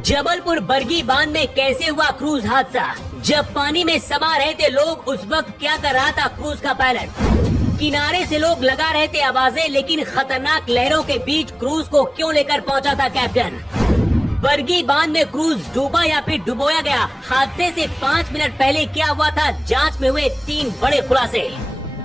जबलपुर बरगी बांध में कैसे हुआ क्रूज हादसा? जब पानी में समा रहे थे लोग, उस वक्त क्या कर रहा था क्रूज का पायलट? किनारे से लोग लगा रहे थे आवाजें, लेकिन खतरनाक लहरों के बीच क्रूज को क्यों लेकर पहुंचा था कैप्टन? बरगी बांध में क्रूज डूबा या फिर डुबोया गया? हादसे से 5 मिनट पहले क्या हुआ था? जांच में हुए 3 बड़े खुलासे।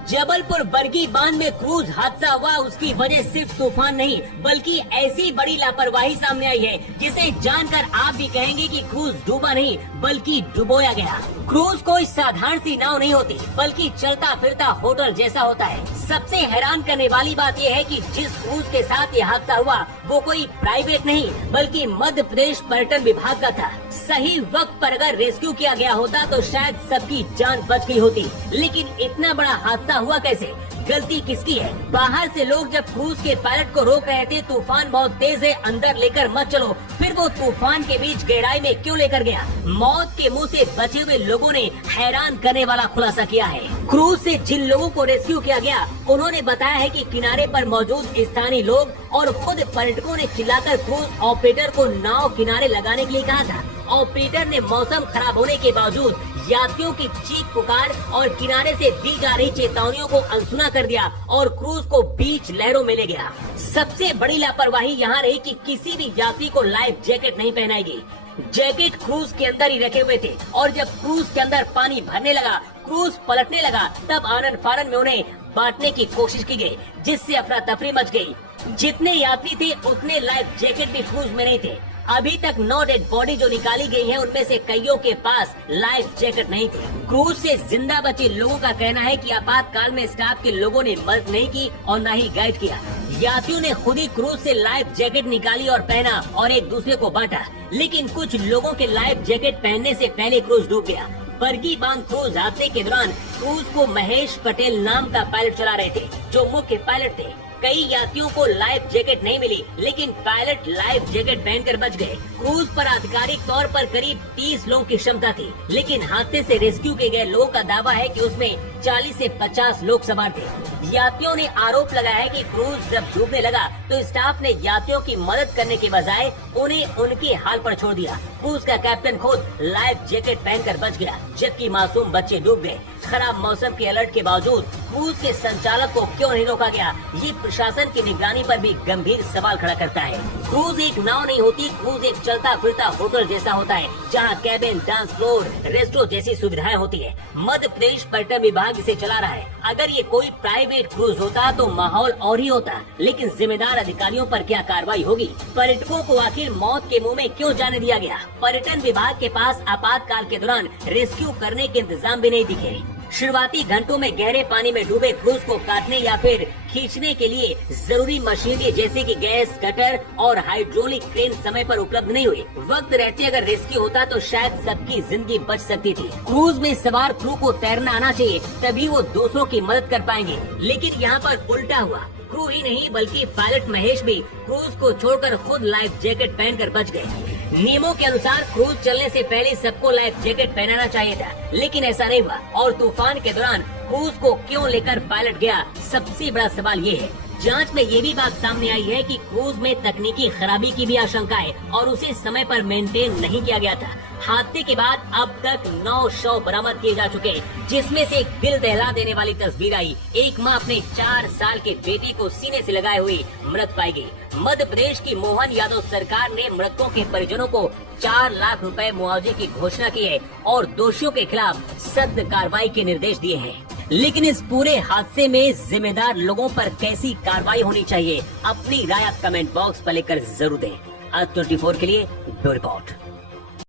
जबलपुर बरगी बांध में क्रूज हादसा हुआ, उसकी वजह सिर्फ तूफान नहीं बल्कि ऐसी बड़ी लापरवाही सामने आई है जिसे जानकर आप भी कहेंगे कि क्रूज डूबा नहीं बल्कि डुबोया गया। क्रूज कोई साधारण सी नाव नहीं होती बल्कि चलता फिरता होटल जैसा होता है। सबसे हैरान करने वाली बात यह है कि जिस क्रूज के साथ ये हादसा हुआ वो कोई प्राइवेट नहीं बल्कि मध्य प्रदेश पर्यटन विभाग का था। सही वक्त पर अगर रेस्क्यू किया गया होता तो शायद सबकी जान बच गई होती, लेकिन इतना बड़ा हादसा हुआ कैसे? गलती किसकी है? बाहर से लोग जब क्रूज के पायलट को रोक रहे थे, तूफान बहुत तेज है, अंदर लेकर मत चलो, फिर वो तूफान के बीच गहराई में क्यों लेकर गया? मौत के मुंह से बचे हुए लोगों ने हैरान करने वाला खुलासा किया है। क्रूज से जिन लोगों को रेस्क्यू किया गया उन्होंने बताया है कि किनारे पर मौजूद स्थानीय लोग और खुद पर्यटकों ने चिल्लाकर क्रूज ऑपरेटर को नाव किनारे लगाने के लिए कहा था। ऑपरेटर ने मौसम खराब होने के बावजूद यात्रियों की चीख पुकार और किनारे से दी जा रही चेतावनियों को अनसुना कर दिया और क्रूज को बीच लहरों में ले गया। सबसे बड़ी लापरवाही यहाँ रही कि किसी भी यात्री को लाइफ जैकेट नहीं पहनाई गई। जैकेट क्रूज के अंदर ही रखे हुए थे और जब क्रूज के अंदर पानी भरने लगा, क्रूज पलटने लगा, तब आनन फानन में उन्हें बांटने की कोशिश की गई, जिससे अफरा तफरी मच गई। जितने यात्री थे उतने लाइफ जैकेट भी क्रूज में नहीं थे। अभी तक 9 डेड बॉडी जो निकाली गई है उनमें से कईयों के पास लाइफ जैकेट नहीं थे। क्रूज से जिंदा बचे लोगों का कहना है कि आपातकाल में स्टाफ के लोगों ने मदद नहीं की और न ही गाइड किया। यात्रियों ने खुद ही क्रूज से लाइफ जैकेट निकाली और पहना और एक दूसरे को बांटा, लेकिन कुछ लोगों के लाइफ जैकेट पहनने से पहले क्रूज डूब गया। बरगी बांध क्रूज हादसे के दौरान क्रूज को महेश पटेल नाम का पायलट चला रहे थे, जो मुख्य पायलट थे। कई यात्रियों को लाइफ जैकेट नहीं मिली, लेकिन पायलट लाइफ जैकेट पहनकर बच गए। क्रूज पर आधिकारिक तौर पर करीब 30 लोगों की क्षमता थी, लेकिन हादसे से रेस्क्यू किए गए लोगों का दावा है कि उसमें 40 से 50 लोग सवार थे। यात्रियों ने आरोप लगाया है कि क्रूज जब डूबने लगा तो स्टाफ ने यात्रियों की मदद करने के बजाय उन्हें उनके हाल पर छोड़ दिया। क्रूज का कैप्टन खुद लाइफ जैकेट पहनकर बच गया, जबकि मासूम बच्चे डूब गए। खराब मौसम के अलर्ट के बावजूद क्रूज के संचालक को क्यों नहीं रोका गया? ये प्रशासन की निगरानी पर भी गंभीर सवाल खड़ा करता है। क्रूज एक नाव नहीं होती, क्रूज एक चलता फिरता होटल जैसा होता है, जहाँ कैबिन, डांस फ्लोर, रेस्टोरेंट जैसी सुविधाएं होती है। मध्य प्रदेश पर्यटन विभाग इसे चला रहा है। अगर ये कोई प्राइवेट क्रूज होता तो माहौल और ही होता, लेकिन जिम्मेदार अधिकारियों पर क्या कार्रवाई होगी? पर्यटकों को आखिर मौत के मुंह में क्यों जाने दिया गया? पर्यटन विभाग के पास आपातकाल के दौरान रेस्क्यू करने के इंतजाम भी नहीं दिखे। शुरुआती घंटों में गहरे पानी में डूबे क्रूज को काटने या फिर खींचने के लिए जरूरी मशीनरी जैसे कि गैस कटर और हाइड्रोलिक क्रेन समय पर उपलब्ध नहीं हुई। वक्त रहते अगर रेस्क्यू होता तो शायद सबकी जिंदगी बच सकती थी। क्रूज में सवार क्रू को तैरना आना चाहिए, तभी वो दूसरों की मदद कर पाएंगे, लेकिन यहाँ पर उल्टा हुआ। क्रू ही नहीं बल्कि पायलट महेश भी क्रूज को छोड़कर खुद लाइफ जैकेट पहनकर बच गए। नियमों के अनुसार क्रूज चलने से पहले सबको लाइफ जैकेट पहनाना चाहिए था, लेकिन ऐसा नहीं हुआ। और तूफान के दौरान क्रूज को क्यों लेकर पायलट गया? सबसे बड़ा सवाल ये है। जांच में ये भी बात सामने आई है कि क्रूज में तकनीकी खराबी की भी आशंका है और उसे समय पर मेंटेन नहीं किया गया था। हादसे के बाद अब तक 9 शव बरामद किए जा चुके हैं, जिसमें से एक दिल दहला देने वाली तस्वीर आई। एक मां अपने 4 साल के बेटे को सीने से लगाए हुए मृत पाई गई। मध्य प्रदेश की मोहन यादव सरकार ने मृतकों के परिजनों को 4 लाख रुपए मुआवजे की घोषणा की है और दोषियों के खिलाफ सख्त कार्रवाई के निर्देश दिए हैं। लेकिन इस पूरे हादसे में जिम्मेदार लोगों पर कैसी कार्रवाई होनी चाहिए? अपनी राय कमेंट बॉक्स पर लेकर जरूर दें। आज 24 के लिए ब्यूरो रिपोर्ट।